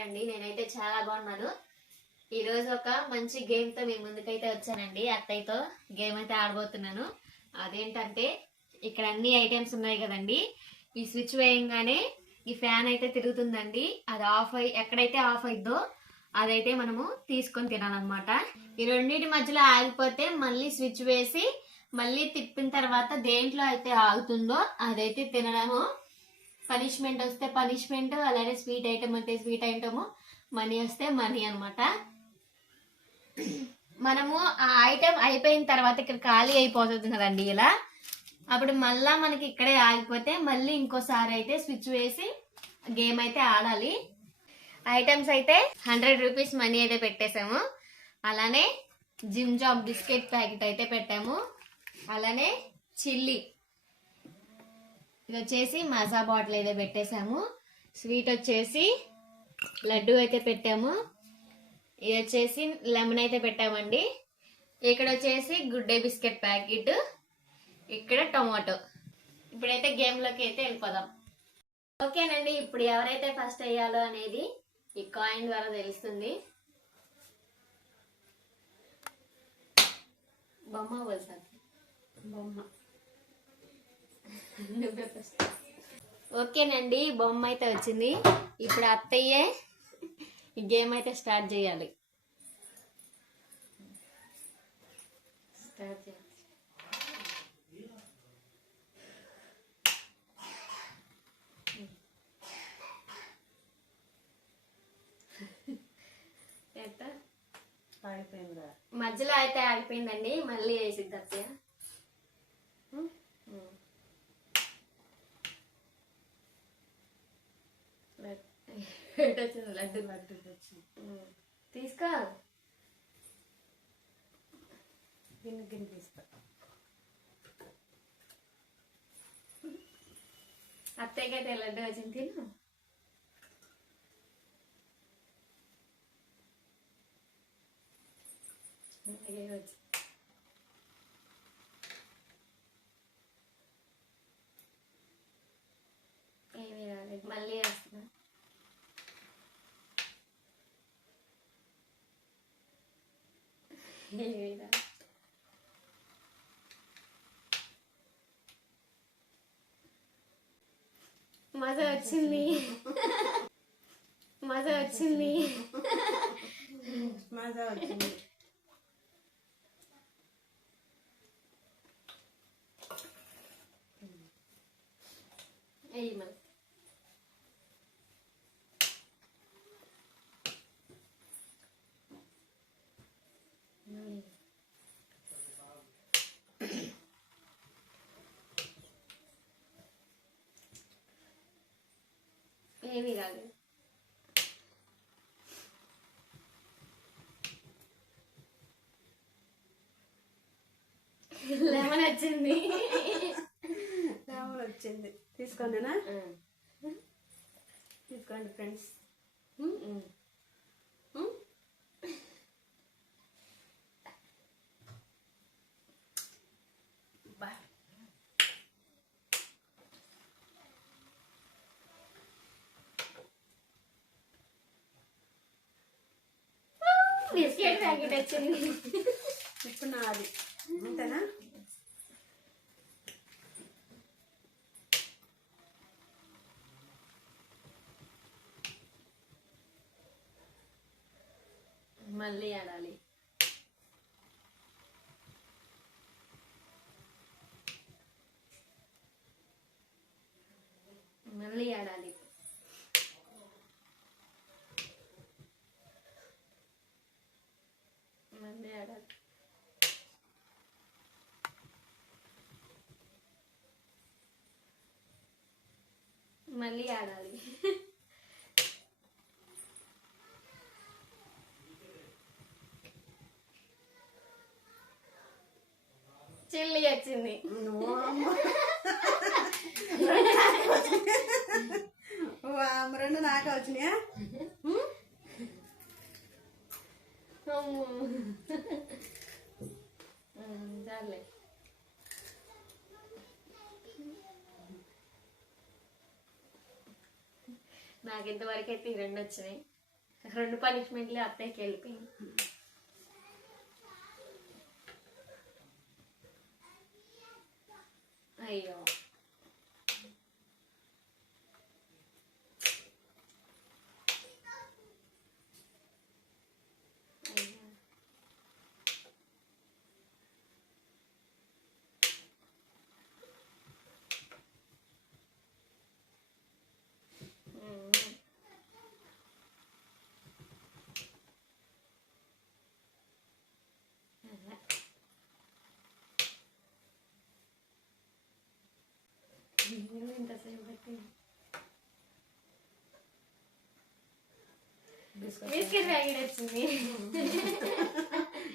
ఉన్నారండి? నేనైతే చాలా బాగున్నాను. ఈ రోజు ఒక మంచి గేమ్ తో మీ ముందుకైతే వచ్చానండి. అత్తయ్యతో గేమ్ అయితే ఆడబోతున్నాను. అదేంటంటే ఇక్కడ అన్ని ఐటమ్స్ ఉన్నాయి కదండి. ఈ స్విచ్ వేయంగానే ఈ ఫ్యాన్ అయితే తిరుగుతుందండి. అది ఎక్కడైతే ఆఫ్ అయిద్దో అదైతే మనము తీసుకొని తినాలన్నమాట. ఈ రెండింటి మధ్యలో ఆగిపోతే మళ్ళీ స్విచ్ వేసి మళ్ళీ తిప్పిన తర్వాత దేంట్లో అయితే ఆగుతుందో అదైతే తినడము. పనిష్మెంట్ వస్తే పనిష్మెంట్, అలానే స్వీట్ ఐటమ్ అంటే స్వీట్ ఐటమ్, మనీ వస్తే మనీ అనమాట. మనము ఆ ఐటమ్ అయిపోయిన తర్వాత ఇక్కడ ఖాళీ అయిపోతుంది కదండి ఇలా. అప్పుడు మళ్ళా మనకి ఇక్కడే ఆగిపోతే మళ్ళీ ఇంకోసారి అయితే స్విచ్ వేసి గేమ్ అయితే ఆడాలి. ఐటమ్స్ అయితే 100 రూపీస్ మనీ అయితే పెట్టేసాము. అలానే జిమ్ జామ్ బిస్కెట్ ప్యాకెట్ అయితే పెట్టాము. అలానే చిల్లీ, ఇది వచ్చేసి మజా బాటిల్ అయితే పెట్టేసాము. స్వీట్ వచ్చేసి లడ్డు అయితే పెట్టాము. ఇది వచ్చేసి లెమన్ అయితే పెట్టామండి. ఇక్కడ వచ్చేసి గుడ్ డే బిస్కెట్ ప్యాకెట్, ఇక్కడ టొమాటో. ఇప్పుడైతే గేమ్లోకి అయితే వెళ్ళిపోదాం. ఓకేనండి, ఇప్పుడు ఎవరైతే ఫస్ట్ వేయాలో అనేది ఈ కాయిన్ ద్వారా తెలుస్తుంది. బొమ్మ వల్సాలి, బొమ్మ. ఓకేనండి, బొమ్మ అయితే వచ్చింది. ఇప్పుడు అత్తయ్యే ఈ గేమ్ అయితే స్టార్ట్ చేయాలి. మధ్యలో అయితే ఆగిపోయిందండి, మళ్ళీ వేసిద్ది అత్తయ్య. వచ్చింది లడ్డు, లడ్డు వచ్చింది. తీసుకో, గిన్నె గిన్నె తీసుకో. అత్తయ్యకి అయితే లడ్డు వచ్చింది, తిను. ఏమీ రాలేదు, మళ్ళీ వేస్తున్నా. మజా వచ్చింది, మజా వచ్చింది, మజా వచ్చింది. ఏమీ రాలేదు. లెమన్ వచ్చింది, లెమన్ వచ్చింది. తీసుకోండినా, తీసుకోండి ఫ్రెండ్స్. బిస్కెట్ ప్యాకెట్ వచ్చింది. ఇప్పుడు నాది అంతేనా? మళ్ళీ ఆడాలి. మళ్ళీ ఆడాలి. మళ్ళీ ఆడాలి. మళ్ళీ ఆడాలి. చిల్లి వచ్చింది. రెండు నాకే వచ్చినాయా? చాలే. నాకు ఇంతవరకు అయితే 2 వచ్చినాయి. 2 పనిష్మెంట్లు అత్తయ్యకి వెళ్ళిపోయింది. అయ్యో ఇంతసేపు పెట్టింది. బిస్కెట్ ప్యాకెట్ వచ్చింది.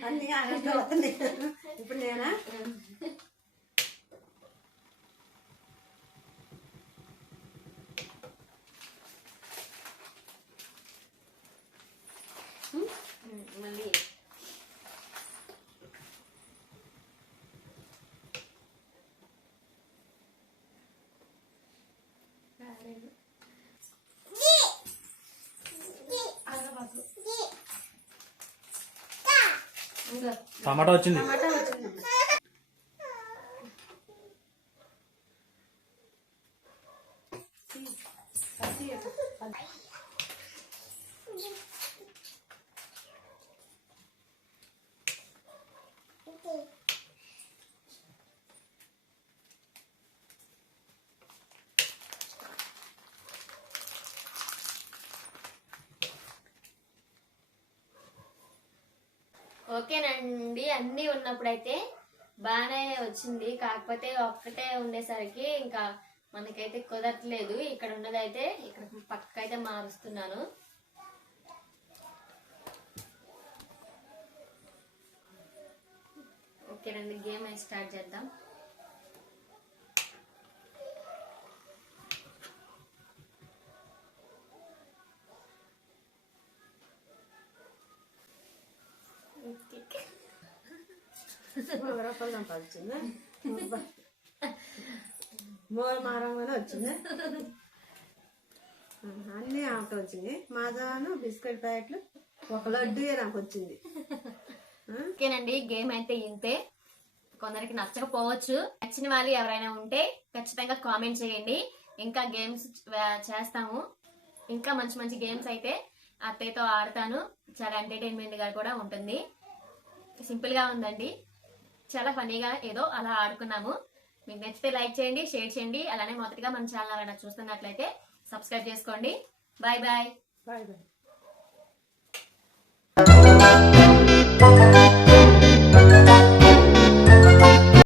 అన్ని అవుతుంది. ఇప్పుడు నేనా మళ్ళీ టమాటా వచ్చింది. టమాటా వచ్చింది. ఓకేనండి, అన్నీ ఉన్నప్పుడైతే బాగానే వచ్చింది. కాకపోతే ఒక్కటే ఉండేసరికి ఇంకా మనకైతే కుదరట్లేదు. ఇక్కడ ఉన్నదైతే ఇక్కడ పక్కైతే మారుస్తున్నాను. ఓకేనండి, గేమ్ అయితే స్టార్ట్ చేద్దాం. రూపాయలు సంపాదించిందా? మారంగానే వచ్చింది. అన్నీ ఆమెకు వచ్చింది. మాదాను బిస్కెట్ ప్యాకెట్లు, ఒక లడ్డు నాకు వచ్చింది. ఓకేనండి, గేమ్ అయితే ఇంతే. కొందరికి నచ్చకపోవచ్చు. నచ్చిన వాళ్ళు ఎవరైనా ఉంటే ఖచ్చితంగా కామెంట్ చేయండి. ఇంకా గేమ్స్ చేస్తాము. ఇంకా మంచి మంచి గేమ్స్ అయితే అత్తయ్యతో ఆడతాను. చాలా ఎంటర్టైన్మెంట్ గా కూడా ఉంటుంది. సింపుల్ గా ఉందండి, చాలా ఫనీగా ఏదో అలా ఆడుకున్నాము. మీకు నచ్చితే లైక్ చేయండి, షేర్ చేయండి. అలానే మొదటిగా మన ఛానల్ ఎవరైనా చూస్తున్నట్లయితే సబ్స్క్రైబ్ చేసుకోండి. Bye bye. Bye bye.